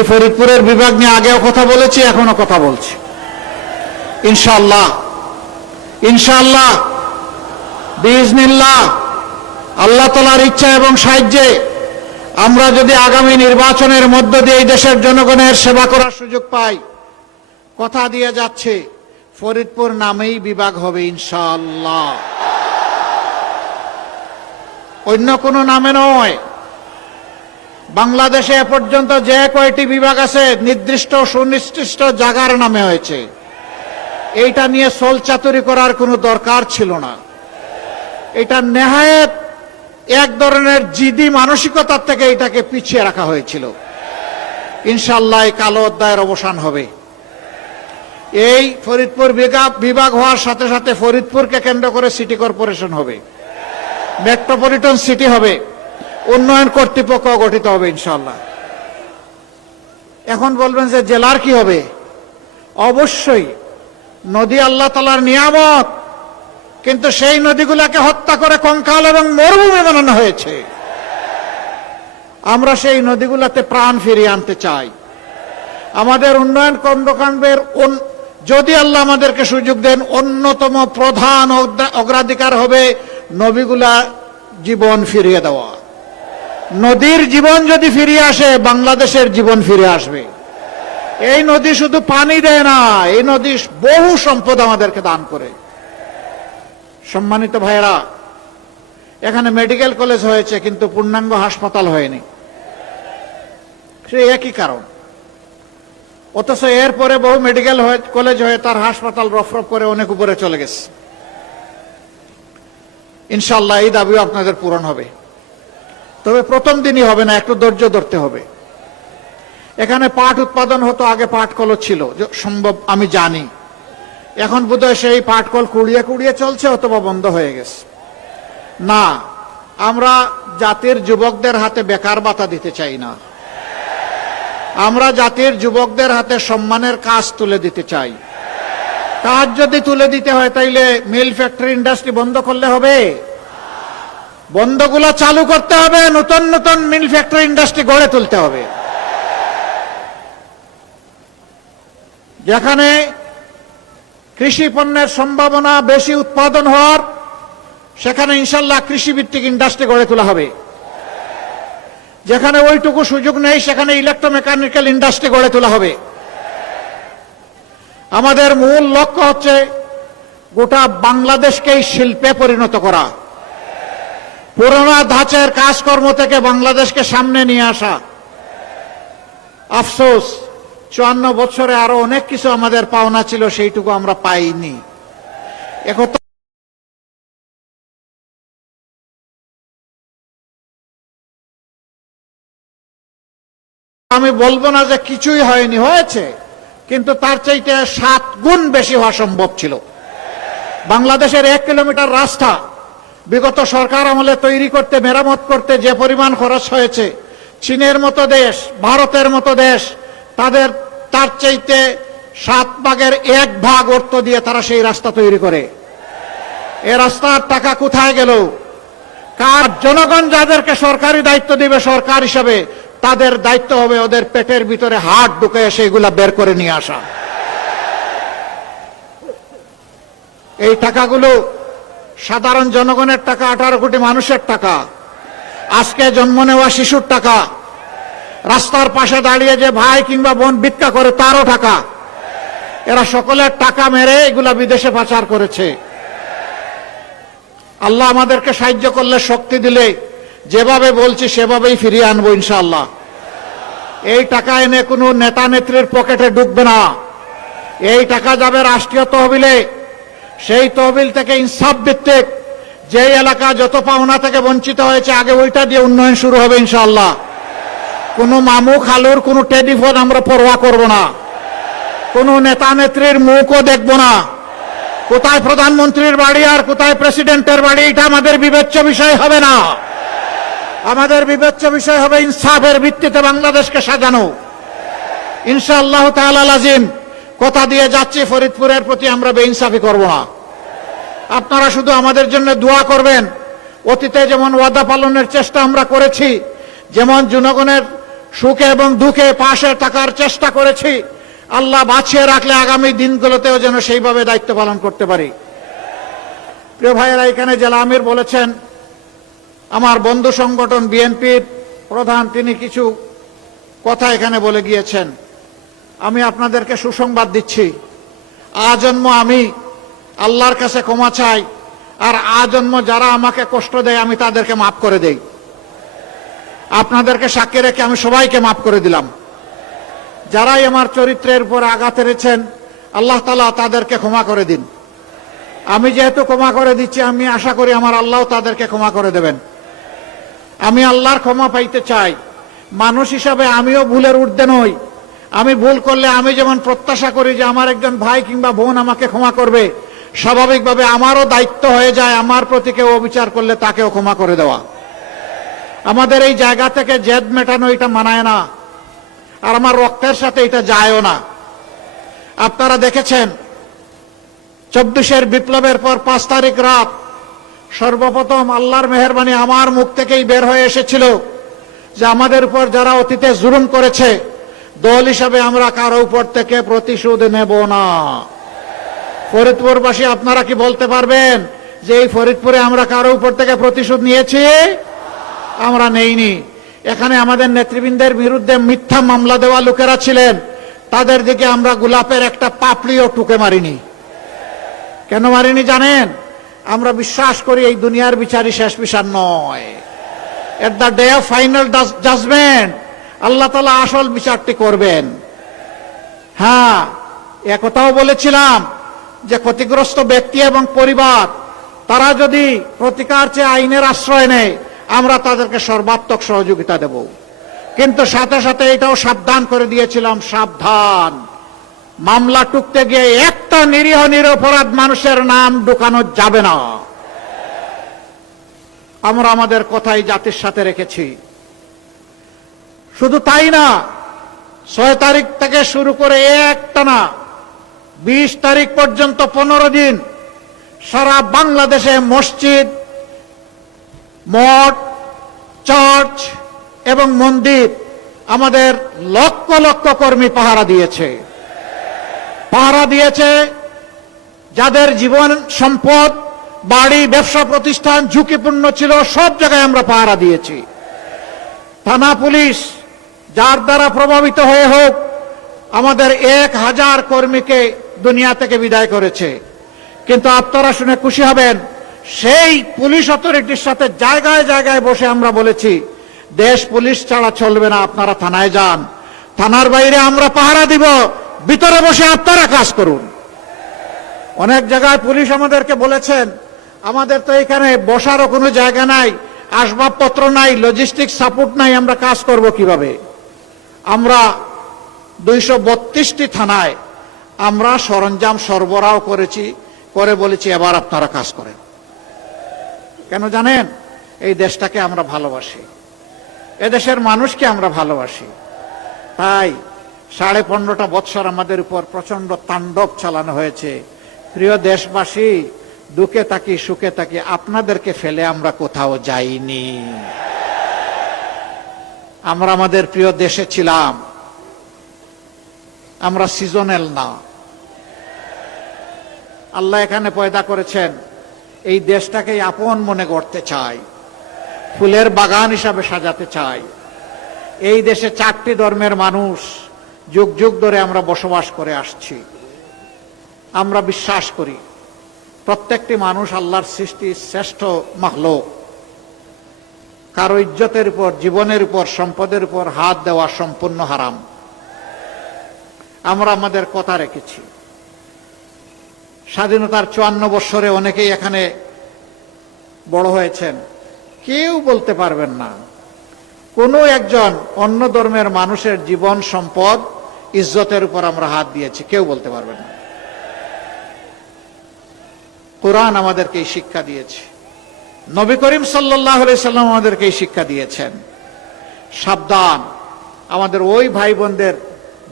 এই ফরিদপুরের বিভাগ নিয়ে আগেও কথা বলেছি, এখনো কথা বলছি। ইনশাআল্লাহ ইনশাআল্লাহ বিইজনিল্লাহ আল্লাহ তাআলার ইচ্ছা এবং সাহায্যে আমরা যদি আগামী নির্বাচনের মধ্য দিয়ে এই দেশের জনগণের সেবা করার সুযোগ পাই, কথা দিয়ে যাচ্ছে ফরিদপুর নামেই বিভাগ হবে ইনশাআল্লাহ, অন্য কোনো নামে নয়। বাংলাদেশে এ পর্যন্ত যে কয়টি বিভাগ আছে নির্দিষ্ট সুনির্দিষ্ট জায়গার নামে হয়েছে। এইটা নিয়ে ছলচাতুরি করার কোনো দরকার ছিল না। এটা নেহায়েত এক ধরনের জিদি মানসিকতার থেকে এটাকে পিছিয়ে রাখা হয়েছিল। ইনশাআল্লাহ এই কালো অধ্যায়ের অবসান হবে। এই ফরিদপুর বিভাগ হওয়ার সাথে সাথে ফরিদপুরকে কেন্দ্র করে সিটি কর্পোরেশন হবে, মেট্রোপলিটন সিটি হবে, উন্নয়ন কর্তৃপক্ষ গঠিত হবে ইনশাআল্লাহ। এখন বলবেন যে জেলার কি হবে? অবশ্যই নদী আল্লাহ তাআলার নিয়ামত, কিন্তু সেই নদীগুলোকে হত্যা করে কঙ্কাল এবং মরুভূমি বানানো হয়েছে। আমরা সেই নদীগুলোতে প্রাণ ফিরিয়ে আনতে চাই। আমাদের উন্নয়ন কর্মকাণ্ডের যদি আল্লাহ আমাদেরকে সুযোগ দেন, অন্যতম প্রধান অগ্রাধিকার হবে নদীগুলা জীবন ফিরিয়ে দেওয়া। নদীর জীবন যদি ফিরিয়ে আসে, বাংলাদেশের জীবন ফিরে আসবে। এই নদী শুধু পানি দেয় না, এই নদী বহু সম্পদ আমাদেরকে দান করে। সম্মানিত ভাইরা, এখানে মেডিকেল কলেজ হয়েছে কিন্তু পূর্ণাঙ্গ হাসপাতাল হয়নি, সেই একই কারণ। অথচ এরপরে বহু মেডিকেল কলেজ হয়ে তার হাসপাতাল রফরফ করে অনেক উপরে চলে গেছে। ইনশাআল্লাহ এই দাবিও আপনাদের পূরণ হবে, তবে প্রথম দিনই হবে না, একটু ধৈর্য ধরতে হবে। এখানে পাট উৎপাদন হতো, আগে পাটকল ছিল সম্ভব আমি জানি। এখন বোধহয় সেই পাটকল কুড়িয়ে কুড়িয়ে চলছে অথবা বন্ধ হয়ে গেছে। না, আমরা জাতির যুবকদের হাতে বেকার ভাতা দিতে চাই না। আমরা জাতির যুবকদের হাতে সম্মানের কাজ তুলে দিতে চাই। কাজ যদি তুলে দিতে হয় তাইলে মিল ফ্যাক্টরি ইন্ডাস্ট্রি বন্ধ করলে হবে? বন্ধগুলো চালু করতে হবে, নতুন নতুন মিল ফ্যাক্টরি ইন্ডাস্ট্রি গড়ে তুলতে হবে। যেখানে কৃষি পণ্যের সম্ভাবনা বেশি উৎপাদন হওয়ার, সেখানে ইনশাল্লাহ কৃষিভিত্তিক ইন্ডাস্ট্রি গড়ে তোলা হবে। যেখানে ওইটুকু সুযোগ নেই, সেখানে ইলেকট্রোমেকানিক্যাল ইন্ডাস্ট্রি গড়ে তোলা হবে। আমাদের মূল লক্ষ্য হচ্ছে গোটা বাংলাদেশকেই শিল্পে পরিণত করা, পুরোনো ধাঁচের কাজকর্ম থেকে বাংলাদেশকে সামনে নিয়ে আসা। আফসোস 54 বছরে আরো অনেক কিছু আমাদের পাওনা ছিল, সেইটুকু আমরা পাইনি। এখন আমি বলবো না যে কিছুই হয়নি, হয়েছে, কিন্তু তার চাইতে 7 গুণ বেশি হওয়া সম্ভব ছিল। বাংলাদেশের 1 কিলোমিটার রাস্তা বিগত সরকার আমলে তৈরি করতে, মেরামত করতে যে পরিমাণ খরচ হয়েছে, চীনের মতো দেশ, ভারতের মতো দেশ তাদের তার চাইতে 7 ভাগের 1 ভাগ অর্থ দিয়ে তারা সেই রাস্তা তৈরি করে। এই রাস্তার টাকা কোথায় গেল? কার? জনগণ যাদেরকে সরকারি দায়িত্ব দিবে সরকার হিসাবে, তাদের দায়িত্ব হবে ওদের পেটের ভিতরে হাত ঢুকে সেইগুলা বের করে নিয়ে আসা। এই টাকাগুলো সাধারণ জনগণের টাকা, 18 কোটি মানুষের টাকা, আজকে জন্ম নেওয়া শিশুর টাকা, রাস্তার পাশে দাঁড়িয়ে যে ভাই কিংবা বোন ভিক্ষা করে তারও টাকা। এরা সকলের টাকা মেরে এগুলা বিদেশে পাচার করেছে। আল্লাহ আমাদেরকে সাহায্য করলে, শক্তি দিলে, যেভাবে বলছি সেভাবেই ফিরিয়ে আনবো ইনশাআল্লাহ। এই টাকা এনে কোনো নেতা নেত্রীর পকেটে ঢুকবে না। এই টাকা যাবে রাষ্ট্রীয় তহবিলে। সেই তহবিল থেকে ইনসাফ ভিত্তিক যে এলাকা যত পাওনা থেকে বঞ্চিত হয়েছে, আগে ওইটা দিয়ে উন্নয়ন শুরু হবে ইনশাআল্লাহ। কোনো মামু খালুর কোনো টেলিফোন আমরা পরোয়া করব না, কোনো নেতা নেত্রীর মুখও দেখব না। কোথায় প্রধানমন্ত্রীর বাড়ি আর কোথায় প্রেসিডেন্টের বাড়ি, এটা আমাদের বিবেচ্য বিষয় হবে না। আমাদের বিবেচ্য বিষয় হবে ইনসাফের ভিত্তিতে বাংলাদেশকে সাজানো ইনশাআল্লাহ তাআলা লাজিম। কথা দিয়ে যাচ্ছি, ফরিদপুরের প্রতি আমরা বেইনসাফি করব না। আপনারা শুধু আমাদের জন্য দোয়া করবেন। অতীতে যেমন ওয়াদা পালনের চেষ্টা আমরা করেছি, যেমন জনগণের সুখে এবং দুঃখে পাশে থাকার চেষ্টা করেছি। আল্লাহ বাঁচিয়ে রাখলে আগামী দিনগুলোতেও যেন সেইভাবে দায়িত্ব পালন করতে পারি। প্রিয় ভাইয়েরা, এখানে জেলা আমির বলেছেন, আমার বন্ধু সংগঠন বিএনপির প্রধান তিনি কিছু কথা এখানে বলে গিয়েছেন। আমি আপনাদেরকে সুসংবাদ দিচ্ছি, আজন্ম আমি আল্লাহর কাছে ক্ষমা চাই, আর আজন্ম যারা আমাকে কষ্ট দেয় আমি তাদেরকে মাফ করে দেই। আপনাদেরকে সাক্ষী রেখে আমি সবাইকে মাফ করে দিলাম। যারাই আমার চরিত্রের উপর আঘাত এনেছেন আল্লাহ তাআলা তাদেরকে ক্ষমা করে দিন। আমি যেহেতু ক্ষমা করে দিচ্ছি, আমি আশা করি আমার আল্লাহ তাদেরকে ক্ষমা করে দেবেন। আমি আল্লাহর ক্ষমা পাইতে চাই। মানুষ হিসাবে আমিও ভুলের ঊর্ধ্বে নই। আমি ভুল করলে আমি যেমন প্রত্যাশা করি যে আমার একজন ভাই কিংবা বোন আমাকে ক্ষমা করবে, স্বাভাবিকভাবে আমারও দায়িত্ব হয়ে যায় আমার প্রতি কেউ অবিচার করলে তাকেও ক্ষমা করে দেওয়া। আমাদের এই জায়গা থেকে জেদ মেটানো এটা মানায় না, আর আমার রক্তের সাথে এটা যায়ও না। আপনারা দেখেছেন 24-এর বিপ্লবের পর 5 তারিখ রাত সর্বপ্রথম আল্লাহর মেহেরবানি আমার মুখ থেকেই বের হয়ে এসেছিল যে আমাদের উপর যারা অতীতে জুলুম করেছে, দল হিসাবে আমরা কারো উপর থেকে প্রতিশোধ নেব না। ফরিদপুরবাসী, আপনারা কি বলতে পারবেন যে এই ফরিদপুরে আমরা কারো উপর থেকে প্রতিশোধ নিয়েছি? আমরা নেইনি। এখানে আমাদের নেতৃবৃন্দের বিরুদ্ধে মিথ্যা মামলা দেওয়া লোকেরা ছিলেন, তাদের দিকে আমরা গোলাপের একটা পাপড়িও টুকে মারিনি। কেন মারিনি জানেন? আমরা বিশ্বাস করি এই দুনিয়ার বিচারই শেষ বিচার নয়। At the day of final judgement আল্লাহ তাআলা আসল বিচারটি করবেন। হ্যাঁ, একথাও বলেছিলাম যে ক্ষতিগ্রস্ত ব্যক্তি এবং পরিবার তারা যদি প্রতিকার চেয়ে আইনের আশ্রয় নেয়, আমরা তাদেরকে সর্বাত্মক সহযোগিতা দেব। কিন্তু সাথে সাথে এটাও সাবধান করে দিয়েছিলাম, সাবধান, মামলা টুকতে গিয়ে একটা নিরীহ নিরপরাধ মানুষের নাম ঢুকানো যাবে না। আমরা আমাদের কথাই জাতির সাথে রেখেছি। শুধু তাই না, 6 তারিখ থেকে শুরু করে একটানা 20 তারিখ পর্যন্ত 15 দিন সারা বাংলাদেশে মসজিদ, মঠ, চার্চ এবং মন্দির আমাদের লক্ষ লক্ষ কর্মী পাহারা দিয়েছে। যাদের জীবন সম্পদ, বাড়ি, ব্যবসা প্রতিষ্ঠান ঝুঁকিপূর্ণ ছিল, সব জায়গায় আমরা পাহারা দিয়েছি। থানা পুলিশ যার দ্বারা প্রভাবিত হয়ে হোক আমাদের 1000 কর্মীকে দুনিয়া থেকে বিদায় করেছে। কিন্তু আপনারা শুনে খুশি হবেন, সেই পুলিশ অথরিটির সাথে জায়গায় জায়গায় বসে আমরা বলেছি দেশ পুলিশ ছাড়া চলবে না, আপনারা থানায় যান, থানার বাইরে আমরা পাহারা দিব, ভিতরে বসে আপনারা কাজ করুন। অনেক জায়গায় পুলিশ আমাদেরকে বলেছেন আমাদের তো এখানে বসারও কোনো জায়গা নাই, আসবাবপত্র নাই, লজিস্টিক সাপোর্ট নাই, আমরা কাজ করব কিভাবে? আমরা 232টি থানায় আমরা সরঞ্জাম সরবরাহ করেছি, করে বলেছি এবার আপনারা কাজ করেন। কেন জানেন? এই দেশটাকে আমরা ভালোবাসি, এদেশের মানুষকে আমরা ভালোবাসি। তাই 15.5 বৎসর আমাদের উপর প্রচন্ড তাণ্ডব চালানো হয়েছে। প্রিয় দেশবাসী, দুঃখে থাকি সুখে থাকি, আপনাদেরকে ফেলে আমরা কোথাও যাইনি। আমরা আমাদের প্রিয় দেশে ছিলাম, আমরা সিজনাল না। আল্লাহ এখানে পয়দা করেছেন, এই দেশটাকে আপন মনে করতে চাই, ফুলের বাগান হিসাবে সাজাতে চাই। এই দেশে 4টি ধর্মের মানুষ যুগ যুগ ধরে আমরা বসবাস করে আসছি। আমরা বিশ্বাস করি প্রত্যেকটি মানুষ আল্লাহর সৃষ্টি শ্রেষ্ঠ মাখলুক। কারো ইজ্জতের উপর, জীবনের উপর, সম্পদের উপর হাত দেওয়া সম্পূর্ণ হারাম। আমরা আমাদের কথা রেখেছি। স্বাধীনতার 54 বৎসরে অনেকেই এখানে বড় হয়েছেন, কেউ বলতে পারবেন না কোনো একজন অন্য ধর্মের মানুষের জীবন, সম্পদ, ইজ্জতের উপর আমরা হাত দিয়েছি, কেউ বলতে পারবেন না। কোরআন আমাদেরকে এই শিক্ষা দিয়েছে, নবী করিম সাল্লাল্লাহু আলাইহি সাল্লাম আমাদেরকে এই শিক্ষা দিয়েছেন। সাবধান, আমাদের ওই ভাই বোনদের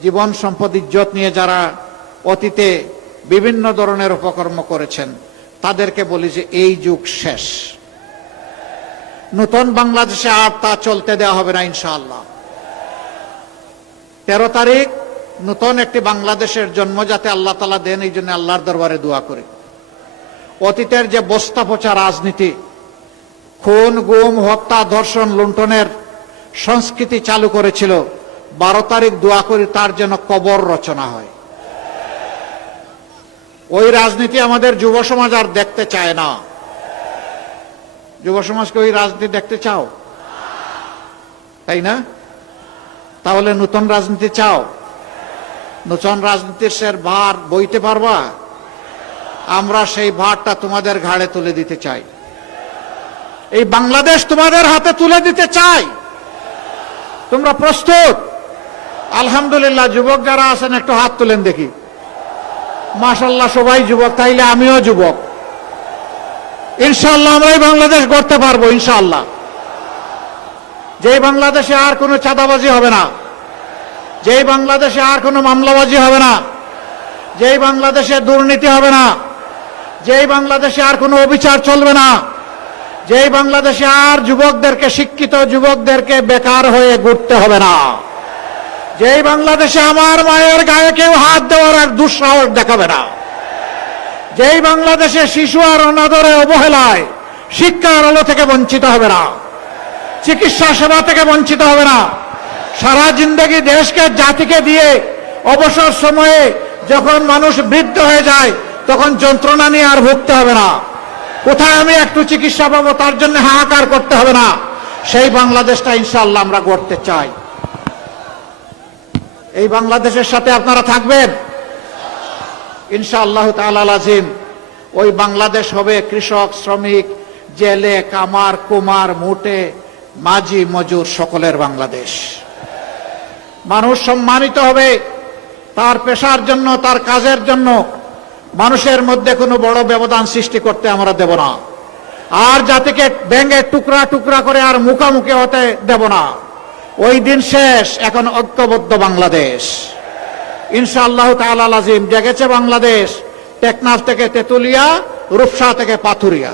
জীবন, সম্পদ, ইজ্জত নিয়ে যারা অতীতে বিভিন্ন ধরনের অপকর্ম করেছেন তাদেরকে বলি যে এই যুগ শেষ। নতুন বাংলাদেশে আর তা চলতে দেওয়া হবে না ইনশাআল্লাহ। 13 তারিখ নতুন একটি বাংলাদেশের জন্ম যাতে আল্লাহ তাআলা দেন, এই জন্য আল্লাহর দরবারে দোয়া করি। অতীতের যে বস্তা পচা রাজনীতি, খুন গুম হত্যা ধর্ষণ লুণ্ঠনের সংস্কৃতি চালু করেছিল, 12 তারিখ দোয়া করি তার যেন কবর রচনা হয়। ওই রাজনীতি আমাদের যুব সমাজ আর দেখতে চায় না। যুব সমাজকে ওই রাজনীতি দেখতে চাও, তাই না? তাহলে নতুন রাজনীতি চাও? নতুন রাজনীতির সে ভার বইতে পারবা? আমরা সেই ভারটা তোমাদের ঘাড়ে তুলে দিতে চাই। এই বাংলাদেশ তোমাদের হাতে তুলে দিতে চাই। তোমরা প্রস্তুত? আলহামদুলিল্লাহ, যুবক যারা আছেন একটু হাত তুলেন দেখি। মাশাআল্লাহ, সবাই যুবক, তাইলে আমিও যুবক। ইনশাআল্লাহ আমরা এই বাংলাদেশ গড়তে পারবো ইনশাআল্লাহ। যেই বাংলাদেশে আর কোনো চাঁদাবাজি হবে না, যেই বাংলাদেশে আর কোনো মামলাবাজি হবে না, যেই বাংলাদেশে দুর্নীতি হবে না, যেই বাংলাদেশে আর কোনো অবিচার চলবে না, যেই বাংলাদেশে আর যুবকদেরকে, শিক্ষিত যুবকদেরকে বেকার হয়ে ঘুরতে হবে না, যেই বাংলাদেশে আমার মায়ের গায়ে কেউ হাত দেওয়ার এক দুঃসাহস দেখাবে না, যেই বাংলাদেশে শিশু আর অনাদরে অবহেলায় শিক্ষার আলো থেকে বঞ্চিত হবে না, চিকিৎসা সেবা থেকে বঞ্চিত হবে না, সারা জিন্দগি দেশকে জাতিকে দিয়ে অবসর সময়ে যখন মানুষ বৃদ্ধ হয়ে যায় তখন যন্ত্রণা নিয়ে আর ভুগতে হবে না, কোথায় আমি একটু চিকিৎসা পাবো তার জন্য হাহাকার করতে হবে না। সেই বাংলাদেশটা ইনশাআল্লাহ আমরা গড়তে চাই। এই বাংলাদেশের সাথে আপনারা থাকবেন ইনশাআল্লাহ তাআলা আজিম। ওই বাংলাদেশ হবে কৃষক, শ্রমিক, জেলে, কামার, কুমার, মুটে, মাঝি, মজুর সকলের বাংলাদেশ। মানুষ সম্মানিত হবে তার পেশার জন্য, তার কাজের জন্য। মানুষের মধ্যে কোনো বড় ব্যবধান সৃষ্টি করতে আমরা দেব না। আর জাতিকে ভেঙে টুকরা টুকরা করে আর মুখামুখি হতে দেব না। ওই দিন শেষ, এখন ঐক্যবদ্ধ বাংলাদেশ ইনশাআল্লাহ তাআলা আজিম। জেগেছে বাংলাদেশ, টেকনাফ থেকে তেতুলিয়া, রূপসা থেকে পাথুরিয়া,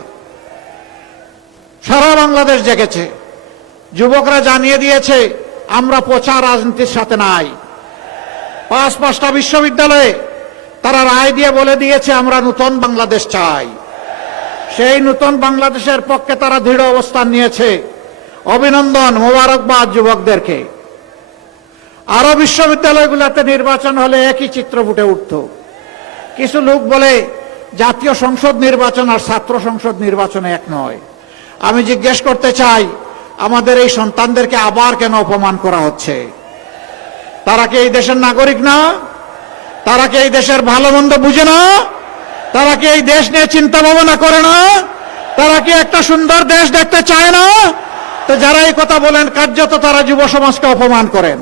সারা বাংলাদেশ জেগেছে। যুবকরা জানিয়ে দিয়েছে আমরা পচা রাজনীতির সাথে নাই। 5টা বিশ্ববিদ্যালয়ে তারা রায় দিয়ে বলে দিয়েছে আমরা নতুন বাংলাদেশ চাই। সেই নতুন বাংলাদেশের পক্ষে তারা দৃঢ় অবস্থান নিয়েছে। অভিনন্দন, মোবারকবাদ যুবকদেরকে। আরো বিশ্ববিদ্যালয়গুলোতে নির্বাচন হলে একই চিত্র ফুটে উঠত। কিছু লোক বলে জাতীয় সংসদ নির্বাচন আর ছাত্র সংসদ নির্বাচন এক নয়। আমি জিজ্ঞেস করতে চাই, আমাদের এই সন্তানদেরকে আবার কেন অপমান করা হচ্ছে? তারা কি এই দেশের নাগরিক না? তারা কি এই দেশের ভালো মন্দ বুঝে না? তারা কি এই দেশ নিয়ে চিন্তা ভাবনা করে না? তারা কি একটা সুন্দর দেশ দেখতে চায় না? তো যারা এই কথা বলেন কার্যত তারা যুব সমাজকে অপমান করেন।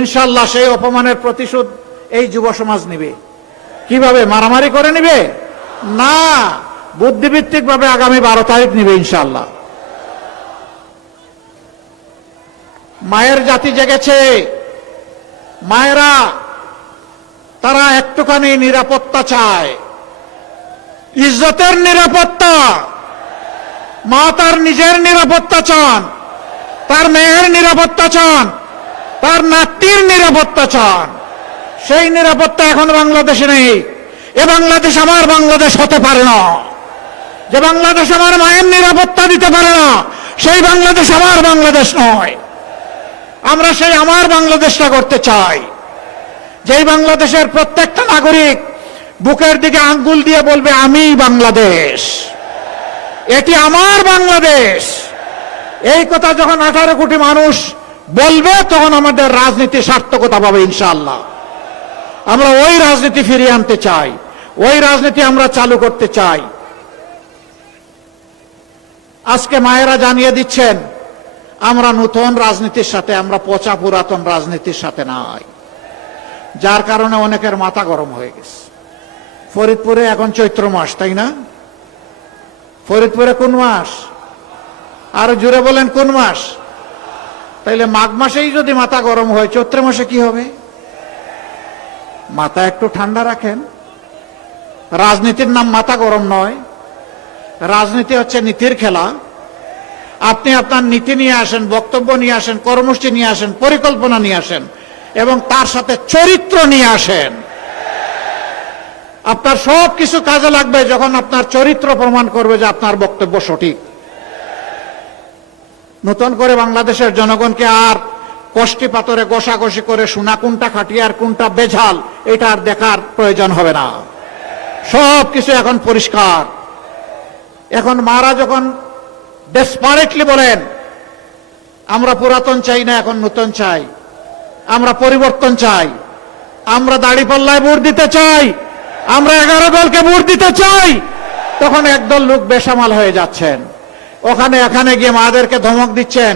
ইনশাআল্লাহ সেই অপমানের প্রতিশোধ এই যুব সমাজ নিবে। কিভাবে? মারামারি করে নিবে না, বুদ্ধিভিত্তিক ভাবে আগামী 12 তারিখ নিবে ইনশাআল্লাহ। মায়ের জাতি জেগেছে। মায়েরা তারা একটুখানি নিরাপত্তা চায়, ইজ্জতের নিরাপত্তা। মা তার নিজের নিরাপত্তা চান, তার মেয়ের নিরাপত্তা চান, তার নাতির নিরাপত্তা চান। সেই নিরাপত্তা এখন বাংলাদেশে নেই। এ বাংলাদেশ আমার বাংলাদেশ হতে পারে না। যে বাংলাদেশ আমার মায়ের নিরাপত্তা দিতে পারে না, সেই বাংলাদেশ আমার বাংলাদেশ নয়। আমরা সেই আমার বাংলাদেশটা করতে চাই, যেই বাংলাদেশের প্রত্যেকটা নাগরিক বুকের দিকে আঙ্গুল দিয়ে বলবে আমি বাংলাদেশ, এটি আমার বাংলাদেশ। এই কথা যখন 18 কোটি মানুষ বলবে তখন আমাদের রাজনীতি সার্থকতা পাবে ইনশাআল্লাহ। আমরা ওই রাজনীতি ফিরিয়ে আনতে চাই, ওই রাজনীতি আমরা চালু করতে চাই। আজকে মায়েরা জানিয়ে দিচ্ছেন আমরা নতুন রাজনীতির সাথে, আমরা পচা পুরাতন রাজনীতির সাথে নাই। যার কারণে অনেকের মাথা গরম হয়ে গেছে। ফরিদপুরে এখন চৈত্র মাস, তাই না? ফরিদপুরে কোন মাস? আরো জোরে বলেন কোন মাস? তাইলে মাঘ মাসেই যদি মাথা গরম হয়, চৈত্র মাসে কি হবে? মাথা একটু ঠান্ডা রাখেন। রাজনীতির নাম মাথা গরম নয়, রাজনীতি হচ্ছে নীতির খেলা। আপনি আপনার নীতি নিয়ে আসেন, বক্তব্য নিয়ে আসেন, কর্মসূচি নিয়ে আসেন, পরিকল্পনা নিয়ে আসেন এবং তার সাথে চরিত্র নিয়ে আসেন। আপনার সব কিছু কাজে লাগবে যখন আপনার চরিত্র প্রমাণ করবে যে আপনার বক্তব্য সঠিক। নতুন করে বাংলাদেশের জনগণকে আর কষ্টি পাথরে গোসাগসি করে শোনা কোনটা খাঁটি আর কোনটা বেঝাল এটা আর দেখার প্রয়োজন হবে না। সব কিছু এখন পরিষ্কার। এখন মারা যখন ডেসপারেটলি বলেন আমরা পুরাতন চাই না, এখন নতুন চাই, আমরা পরিবর্তন চাই, আমরা দাড়িপাল্লায় ভোট দিতে চাই, আমরা 11 দলকে ভোট দিতে চাই, তখন একদল লোক বেসামাল হয়ে যাচ্ছেন। ওখানে এখানে গিয়ে মাদেরকে ধমক দিচ্ছেন,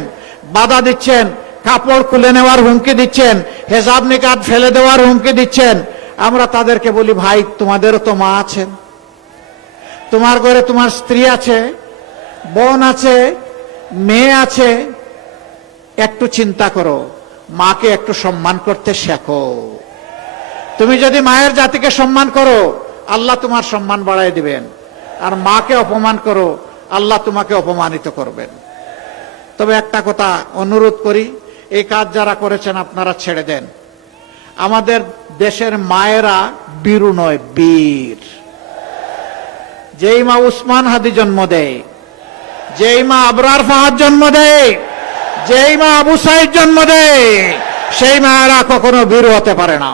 বাধা দিচ্ছেন, কাপড় খুলে নেওয়ার হুমকি দিচ্ছেন, হেজাব নিকাব ফেলে দেওয়ার হুমকি দিচ্ছেন। আমরা তাদেরকে বলি, ভাই তোমাদেরও তো মা আছেন, তোমার ঘরে তোমার স্ত্রী আছে, বোন আছে, মেয়ে আছে, একটু চিন্তা করো, মাকে একটু সম্মান করতে শেখো। তুমি যদি মায়ের জাতিকে সম্মান করো আল্লাহ তোমার সম্মান বাড়াই দিবেন, আর মাকে অপমান করো আল্লাহ তোমাকে অপমানিত করবেন। তবে একটা কথা অনুরোধ করি, এই কাজ যারা করেছেন আপনারা ছেড়ে দেন। আমাদের দেশের মায়েরা বীরু নয়, বীর। যেই মা উসমান হাদি জন্ম দেয়, যেই মা আবরার ফাহাদ জন্ম দেয়, যেই মা আবু সাইদ জন্ম দেয়, সেই মায়েরা কখনো বীর হতে পারে না।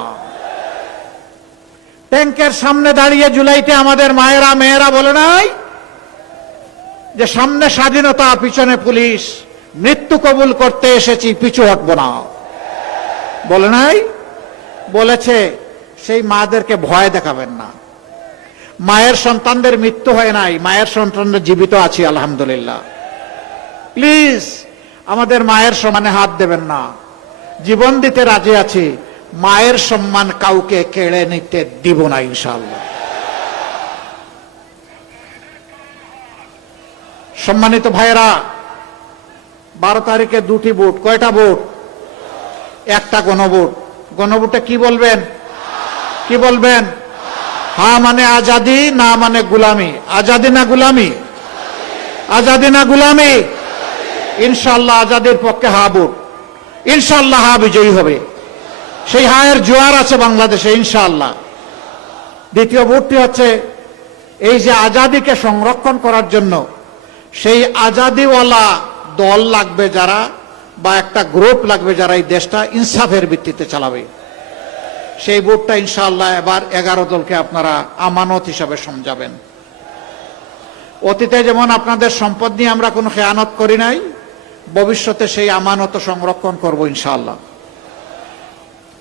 ট্যাঙ্কের সামনে দাঁড়িয়ে জুলাইতে আমাদের মায়েরা মেয়েরা বলে নাই যে সামনে স্বাধীনতা, পিছনে পুলিশ, মৃত্যু কবুল করতে এসেছি, পিছু হটবো না, বলে নাই? বলেছে। সেই মাদেরকে ভয় দেখাবেন না। মায়ের সন্তানদের মৃত্যু হয় নাই, মায়ের সন্তানদের জীবিত আছি আলহামদুলিল্লাহ। প্লিজ আমাদের মায়ের সম্মানে হাত দেবেন না। জীবন দিতে রাজি আছি, মায়ের সম্মান কাউকে কেড়ে নিতে দিব না ইনশাআল্লাহ। সম্মানিত ভাইয়েরা, 12 তারিখে 2টি ভোট। কয়টা ভোট? একটা গণভোট। গণভোটে কি বলবেন? কি বলবেন? হ্যাঁ মানে আজাদি, না মানে গুলামি। আজাদি না গুলামি? আজাদি না গুলামি? ইনশাআল্লাহ আজাদির পক্ষে হা ভোট। ইনশাআল্লাহ হা বিজয়ী হবে। সেই হায়ের জোয়ার আছে বাংলাদেশে ইনশাআল্লাহ। দ্বিতীয় ভোটটি হচ্ছে এই যে আজাদিকে সংরক্ষণ করার জন্য সেই আজাদিওয়ালা দল লাগবে যারা, বা একটা গ্রুপ লাগবে যারা এই দেশটা ইনসাফের ভিত্তিতে চালাবে। সেই ভোটটা ইনশাআল্লাহ এবার 11 দলকে আপনারা আমানত হিসাবে সমঝাবেন। অতীতে যেমন আপনাদের সম্পদ নিয়ে আমরা কোনো খেয়ানত করি নাই, ভবিষ্যতে সেই আমানত সংরক্ষণ করব ইনশাআল্লাহ।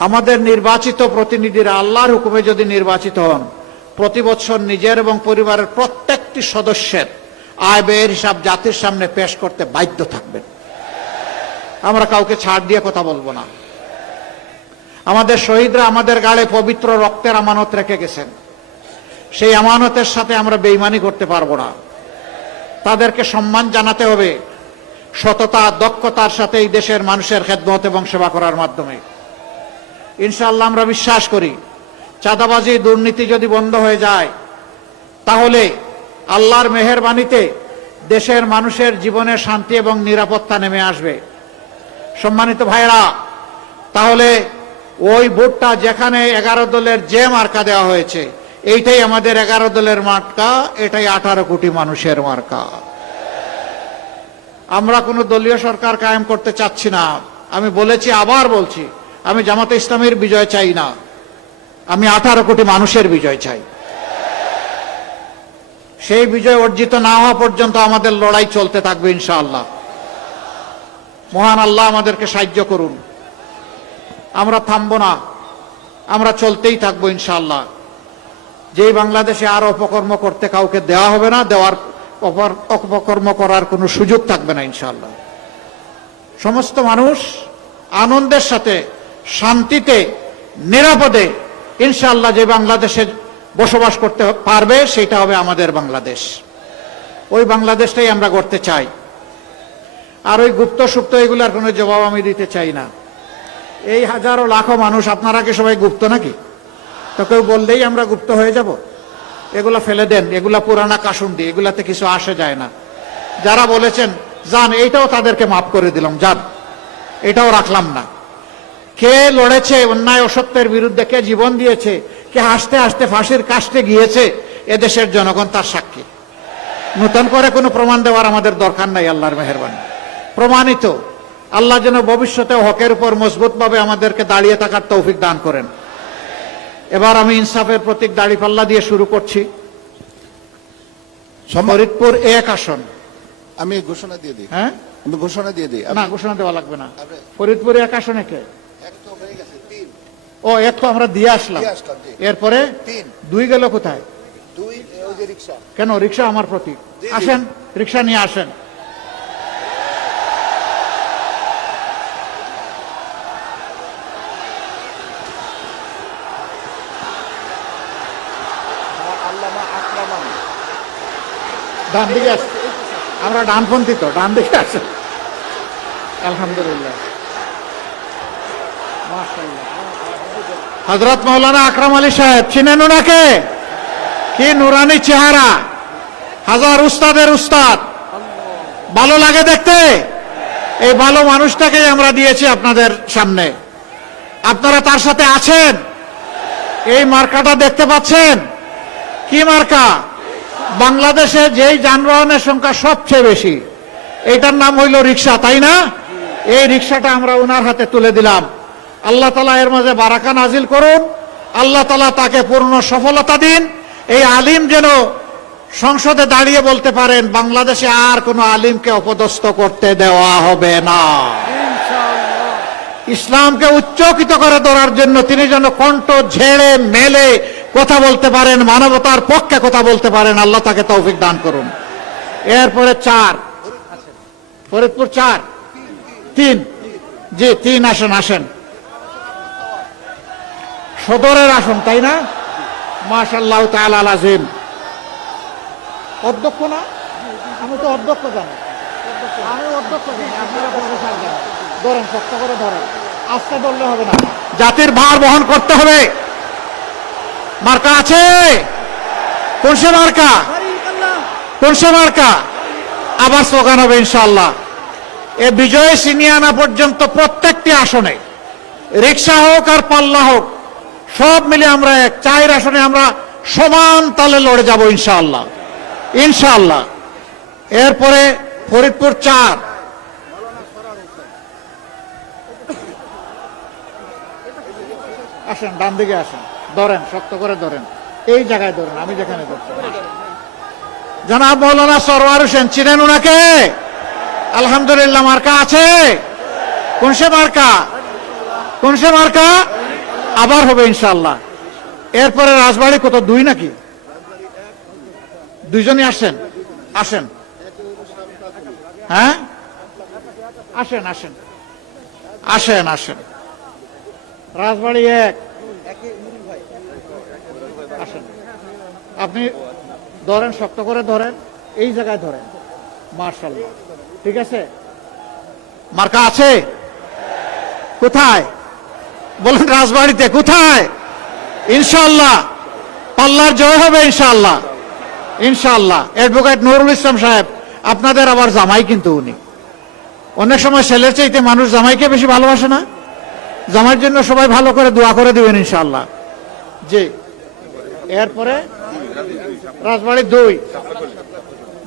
আমাদের নির্বাচিত প্রতিনিধিরা আল্লাহর হুকুমে যদি নির্বাচিত হন, প্রতি বছর নিজের এবং পরিবারের প্রত্যেকটি সদস্যের আয় ব্যয়ের হিসাব জাতির সামনে পেশ করতে বাধ্য থাকবেন। আমরা কাউকে ছাড় দিয়ে কথা বলবো না। আমাদের শহীদরা আমাদের গালে পবিত্র রক্তের আমানত রেখে গেছেন, সেই আমানতের সাথে আমরা বেঈমানি করতে পারবো না। তাদেরকে সম্মান জানাতে হবে সততা, দক্ষতার সাথে এই দেশের মানুষের খেদমত এবং সেবা করার মাধ্যমে। ইনশাআল্লাহ আমরা বিশ্বাস করি চাঁদাবাজি, দুর্নীতি যদি বন্ধ হয়ে যায় তাহলে আল্লাহর মেহেরবানিতে দেশের মানুষের জীবনে শান্তি এবং নিরাপত্তা নেমে আসবে। সম্মানিত ভাইরা, তাহলে ওই ভোটটা যেখানে 11 দলের যে মার্কা দেওয়া হয়েছে, এইটাই আমাদের 11 দলের মার্কা, এটাই 18 কোটি মানুষের মার্কা। আমরা কোনো দলীয় সরকার কায়েম করতে চাচ্ছি না। আমি বলেছি, আবার বলছি, আমি জামাতে ইসলামের বিজয় চাই না, আমি 18 কোটি মানুষের বিজয় চাই। সেই বিজয় অর্জিত না হওয়া পর্যন্ত আমাদের লড়াই চলতে থাকবে ইনশাআল্লাহ। মহান আল্লাহ আমাদেরকে সাহায্য করুন। আমরা থামবো না, আমরা চলতেই থাকবো ইনশাআল্লাহ। যেই বাংলাদেশে আর অপকর্ম করতে কাউকে দেওয়া হবে না, দেওয়ার অপকর্ম করার কোনো সুযোগ থাকবে না ইনশাআল্লাহ। সমস্ত মানুষ আনন্দের সাথে, শান্তিতে, নিরাপদে ইনশাআল্লাহ যে বাংলাদেশে বসবাস করতে পারবে সেটা হবে আমাদের বাংলাদেশ। ওই বাংলাদেশটাই আমরা করতে চাই। আর ওই গুপ্ত সুপ্ত এগুলার কোনো জবাব আমি দিতে চাই না। এই হাজারো লাখো মানুষ, আপনারা কি সবাই গুপ্ত নাকি? তো কেউ বললেই আমরা গুপ্ত হয়ে যাব? এগুলা ফেলে দেন, এগুলা পুরানা কাসুন্দি, এগুলাতে কিছু আসে যায় না। যারা বলেছেন যান, এইটাও তাদেরকে মাফ করে দিলাম, যান, এটাও রাখলাম না। কে লড়েছে অন্যায় অসত্যের বিরুদ্ধে, কে জীবন দিয়েছে, কে হাসতে হাসতে ফাঁসির কাস্টে গিয়েছে, এদেশের জনগণ তার সাক্ষী। নতুন করে কোনো প্রমাণ দেওয়ার আমাদের দরকার নাই, আল্লাহর মেহেরবানি প্রমাণিত। আল্লাহ যেন ভবিষ্যতে হকের উপর মজবুতভাবে আমাদেরকে দাঁড়িয়ে থাকার তৌফিক দান করেন। এবার আমি ইনসাফের প্রতীক দাঁড়িপাল্লা দিয়ে শুরু করছি। ফরিদপুর 1 আসন। আমি ঘোষণা দিয়ে দিই। হ্যাঁ, আমি ঘোষণা দিয়ে দিই। না, ঘোষণা দেওয়া লাগবে না। ফরিদপুর 1 আসনে কে? এক তো হয়ে গেছে, 3 ও, এক তো আমরা দিয়ে আসলাম। এরপরে 2 গেল কোথায়? 2 ওই যে রিকশা। কেন? রিক্সা আমার প্রতীক। আসেন, রিক্সা নিয়ে আসেন। ডান দিকে আসেন, আমরা ডানপন্থী তো, ডান দিকে আসেন। আলহামদুলিল্লাহ, মাশাআল্লাহ। হযরত মাওলানা আকরাম আলী সাহেব, চিনেন ওনাকে? কি নুরানি চেহারা, হাজার উস্তাদের উস্তাদ, ভালো লাগে দেখতে। এই ভালো মানুষটাকে আমরা দিয়েছি আপনাদের সামনে, আপনারা তার সাথে আছেন। এই মার্কাটা দেখতে পাচ্ছেন, কি মার্কা? বাংলাদেশে যেই যানবাহনের সংখ্যা সবচেয়ে বেশি, এটার নাম হইল রিক্সা, তাই না? এই রিক্সাটা আমরা ওনার হাতে তুলে দিলাম। আল্লাহ তাআলা এর মাঝে বারাকা নাজিল করুন, আল্লাহ তাআলা তাকে পূর্ণ সফলতা দিন। এই আলিম যেন সংসদে দাঁড়িয়ে বলতে পারেন, বাংলাদেশে আর কোনো আলিমকে অপদস্থ করতে দেওয়া হবে না। ইসলামকে উচ্চকিত করে ধরার জন্য তিনি যেন কণ্ঠ ঝেড়ে মেলে কথা বলতে পারেন, মানবতার পক্ষে কথা বলতে পারেন। আল্লাহ তাকে তৌফিক দান করুন। এরপরে 4, ফরিদপুর 4, 3, জি 3 আসেন। আসেন, সদরের আসন, তাই না? মাশাআল্লাহ তাআলা আযীম। অধ্যক্ষ না? আমি তো অধ্যক্ষ জানি, আমি অধ্যক্ষ জানি, আপনারা প্রফেসর জানেন। ধরেন, শক্ত করে ধরেন, আস্তে ধরলে হবে না, জাতির ভার বহন করতে হবে। মার্কা আছে? কোন সে মার্কা? কোন সে মার্কা? আবার স্লোগান হবে ইনশাআল্লাহ। এ বিজয় ছিনিয়ে আনা পর্যন্ত প্রত্যেকটি আসনে, রিক্সা হোক আর পাল্লা হোক, সব মিলে আমরা 4 আসনে আমরা সমান তালে লড়ে যাব ইনশাআল্লাহ, ইনশাআল্লাহ। এরপরে ফরিদপুর 4, আসেন, ডান দিকে আসেন, ধরেন, শক্ত করে ধরেন, এই জায়গায় ধরেন, আমি যেখানে ধরছি। জনাব মৌলানা সরওয়ার হোসেন, চিনেন ওনাকে? আলহামদুলিল্লাহ। মার্কা আছে? কোন সে মার্কা? কোন সে মার্কা? আবার হবে ইনশাআল্লাহ। এরপরে রাজবাড়ি কত? 2 নাকি? 2 জনই আসেন, আসেন। হ্যাঁ, আসেন, আসেন, আসেন, আসেন। রাজবাড়ি 1, আসেন। আপনি ধরেন, শক্ত করে ধরেন, এই জায়গায় ধরেন। মাশাআল্লাহ, ঠিক আছে। মার্কা আছে? কোথায় বলেন? রাজবাড়িতে। কোথায়? ইনশাআল্লাহ পাল্লার জয় হবে ইনশাআল্লাহ, ইনশাআল্লাহ। অ্যাডভোকেট নুরুল ইসলাম সাহেব, আপনাদের আবার জামাই, কিন্তু উনি অনেক সময় ছেলের চাইতে মানুষ জামাইকে বেশি ভালোবাসে না? জামাইয়ের জন্য সবাই ভালো করে দোয়া করে দিবেন ইনশাআল্লাহ। জি, এরপরে রাজবাড়ি 2,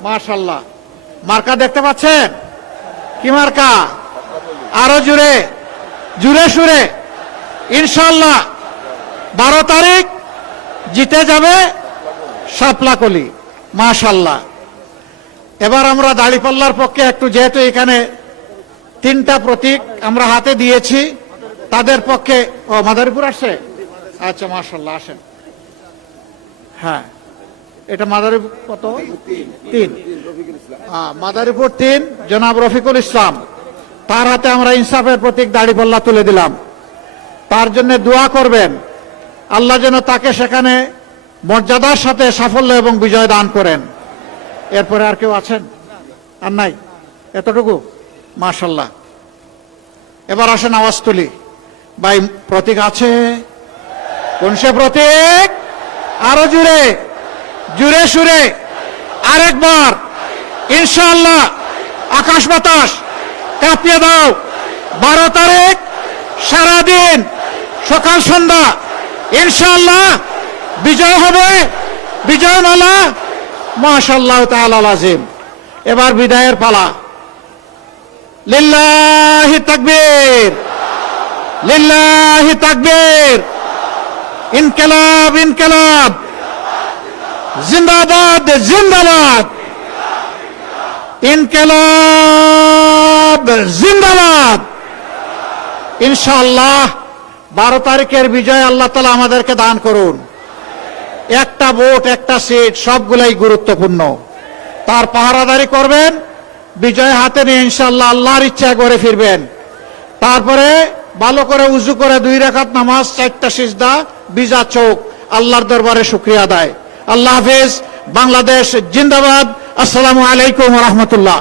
মাশাআল্লাহ। মার্কা দেখতে পাচ্ছেন? কি মার্কা? আরো জুড়ে, জুড়ে সুরে ইনশাআল্লাহ 12 তারিখ জিতে যাবে শাপলাকলি, মাশাআল্লাহ। এবার আমরা দাড়িপাল্লার পক্ষে একটু, যেহেতু এখানে 3টা প্রতীক আমরা হাতে দিয়েছি, তাদের পক্ষে। ও, মাদারীপুর আসছে? আচ্ছা, মাশাআল্লাহ, আসেন। হ্যাঁ, এটা মাদারীপুর কত? 3। মাদারীপুর 3, জনাব রফিকুল ইসলাম, তার হাতে আমরা ইনসাফের প্রতীক দাড়িপাল্লা তুলে দিলাম। তার জন্য দোয়া করবেন, আল্লাহ যেন তাকে সেখানে মর্যাদার সাথে সাফল্য এবং বিজয় দান করেন। এরপরে আর কেউ আছেন? আর নাই? এতটুকু? মাশাআল্লাহ। এবার আসেন, আওয়াজ তুলি। ভাই, প্রতীক আছে? কোন সে প্রতীক? আরো জুড়ে, জুড়ে সুরে আরেকবার ইনশাআল্লাহ আকাশ বাতাস কাঁপিয়ে দাও। 12 তারিখ সারাদিন সকাল সন্ধ্যা ইনশাআল্লাহ বিজয় হবে, বিজয় মালা। মাশাআল্লাহ তাআলা আযীম। এবার বিদায়ের পালা। লিল্লাহি তাকবীর, লিল্লাহি তাকবীর। ইনকিলাব, ইনকিলাব, জিন্দাবাদ, জিন্দাবাদ, ইনকিলাব জিন্দাবাদ। ইনশাআল্লাহ 12 তারিখের বিজয় আল্লাহ তাআলা আমাদেরকে দান করুন। একটা ভোট, একটা সিট, সবগুলাই গুরুত্বপূর্ণ। তার পাহারাদারি করবেন, বিজয় হাতে নিয়ে ইনশাআল্লাহ আল্লাহর ইচ্ছা করে ফিরবেন। তারপরে ভালো করে উজু করে 2 রাকাত নামাজ, 4টা সিজদা, বিজা চোখ, আল্লাহর দরবারে শুকরিয়া আদায়। আল্লাহ হাফেজ। বাংলাদেশ জিন্দাবাদ। আসসালামু আলাইকুম ওয়া রাহমাতুল্লাহ।